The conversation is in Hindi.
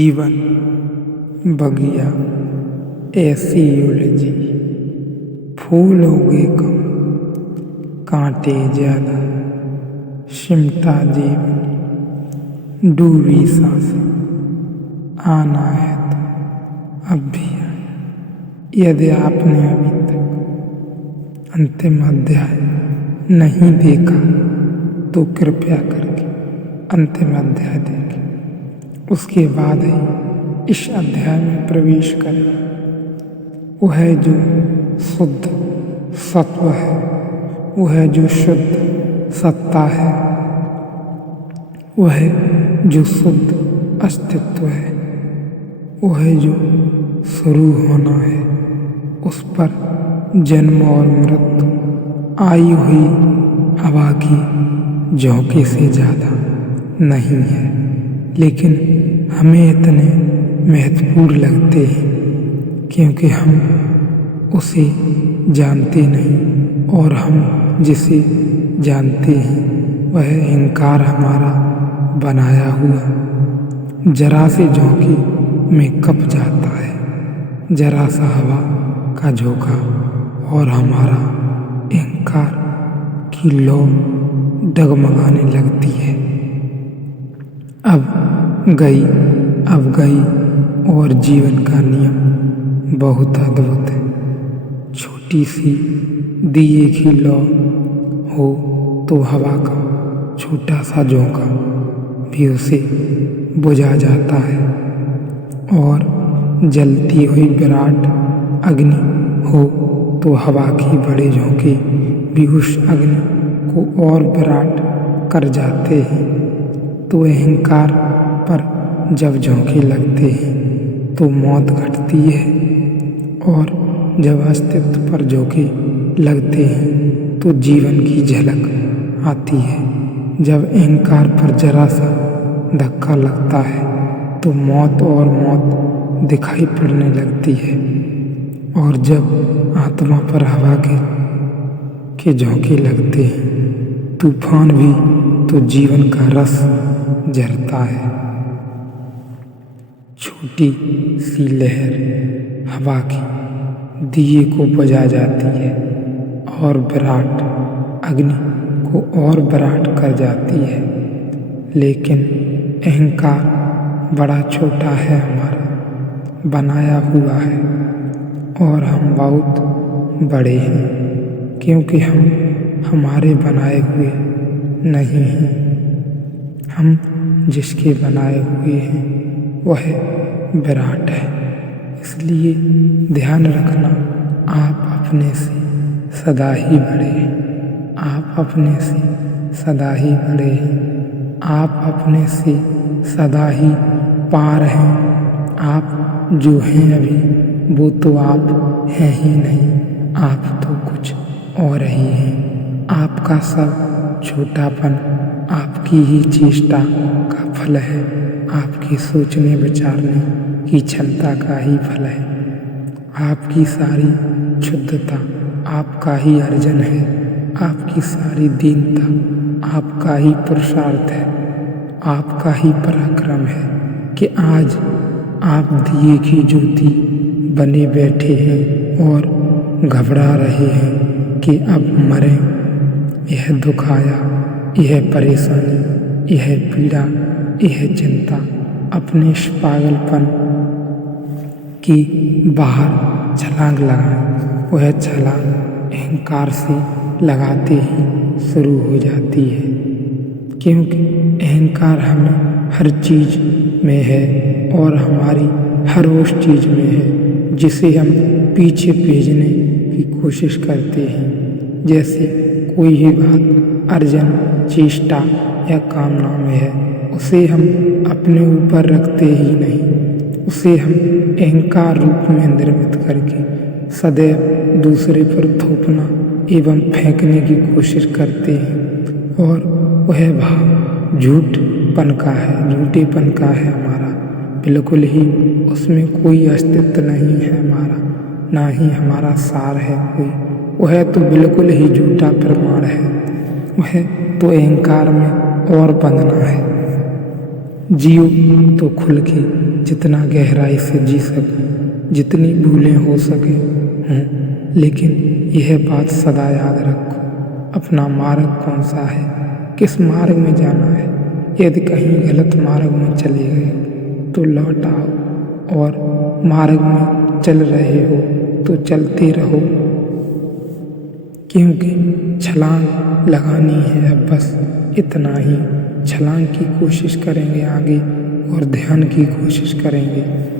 जीवन बगिया ऐसी उलझी, फूल उगे कम, कांटे ज्यादा, सिमटा जीवन, डूबी सांसें, आना है तो अब भी आए। यदि आपने अभी तक अंतिम अध्याय नहीं देखा तो कृपया करके अंतिम अध्याय देखें, उसके बाद ही इस अध्याय में प्रवेश करें। वह जो शुद्ध सत्व है, वह जो शुद्ध सत्ता है, वह जो शुद्ध अस्तित्व है, वह जो शुरू होना है, उस पर जन्म और मृत्यु आई हुई हवा की झोंके से ज़्यादा नहीं है। लेकिन हमें इतने महत्वपूर्ण लगते हैं क्योंकि हम उसे जानते नहीं, और हम जिसे जानते हैं वह अहंकार हमारा बनाया हुआ जरा से झोंके में कप जाता है। जरा सा हवा का झोंका और हमारा अहंकार की लौ डगमगाने लगती है। अब गई और जीवन का नियम बहुत अद्भुत है। छोटी सी दिए की लौ हो तो हवा का छोटा सा झोंका भी उसे बुझा जाता है, और जलती हुई विराट अग्नि हो तो हवा की बड़े झोंके भी उस अग्नि को और विराट कर जाते हैं। तो अहंकार पर जब झोंके लगते हैं तो मौत घटती है, और जब अस्तित्व पर झोंके लगते हैं तो जीवन की झलक आती है। जब अहंकार पर जरा सा धक्का लगता है तो मौत और मौत दिखाई पड़ने लगती है, और जब आत्मा पर हवा के झोंके लगते हैं, तूफान भी तो जीवन का रस झरता है। छोटी सी लहर हवा की दिए को बुझा जाती है और विराट अग्नि को और विराट कर जाती है। लेकिन अहंकार बड़ा छोटा है, हमारा बनाया हुआ है, और हम बहुत बड़े हैं क्योंकि हम हमारे बनाए हुए नहीं हैं। हम जिसके बनाए हुए हैं वह विराट है। इसलिए ध्यान रखना, आप अपने से सदा ही बड़े हैं। आप अपने से सदा ही बड़े हैं। आप अपने से सदा ही पार हैं। आप जो हैं अभी वो तो आप हैं ही नहीं, आप तो कुछ और ही हैं। आपका सब छोटापन आपकी ही चेष्टा का फल है, आपके सोचने विचारने की क्षमता का ही फल है। आपकी सारी क्षुद्धता आपका ही अर्जन है, आपकी सारी दीनता आपका ही पुरुषार्थ है, आपका ही पराक्रम है कि आज आप दिए की ज्योति बने बैठे हैं और घबरा रहे हैं कि अब मरें। यह दुख आया, यह परेशानी, यह पीड़ा, यह चिंता अपने इस पागलपन की बाहर छलांग लगाएं। वह छलांग अहंकार से लगाते ही शुरू हो जाती है, क्योंकि अहंकार हमें हर चीज में है और हमारी हर उस चीज में है जिसे हम पीछे भेजने की कोशिश करते हैं। जैसे कोई ही बात अर्जन, चेष्टा या कामना में है, उसे हम अपने ऊपर रखते ही नहीं, उसे हम अहंकार रूप में निर्मित करके सदैव दूसरे पर थोपना एवं फेंकने की कोशिश करते हैं। और वह भाव झूठपन का है, झूठेपन का है हमारा। बिल्कुल ही उसमें कोई अस्तित्व नहीं है हमारा, ना ही हमारा सार है कोई। वह तो बिल्कुल ही झूठा प्रमाण है। वह तो अहंकार में और बंधना है। जियो तो खुल के, जितना गहराई से जी सकूं, जितनी भूलें हो सके हों, लेकिन यह बात सदा याद रखो, अपना मार्ग कौन सा है, किस मार्ग में जाना है। यदि कहीं गलत मार्ग में चले गए तो लौट आओ, और मार्ग में चल रहे हो तो चलते रहो, क्योंकि छलांग लगानी है अब बस इतना ही। छलांग की कोशिश करेंगे आगे और ध्यान की कोशिश करेंगे।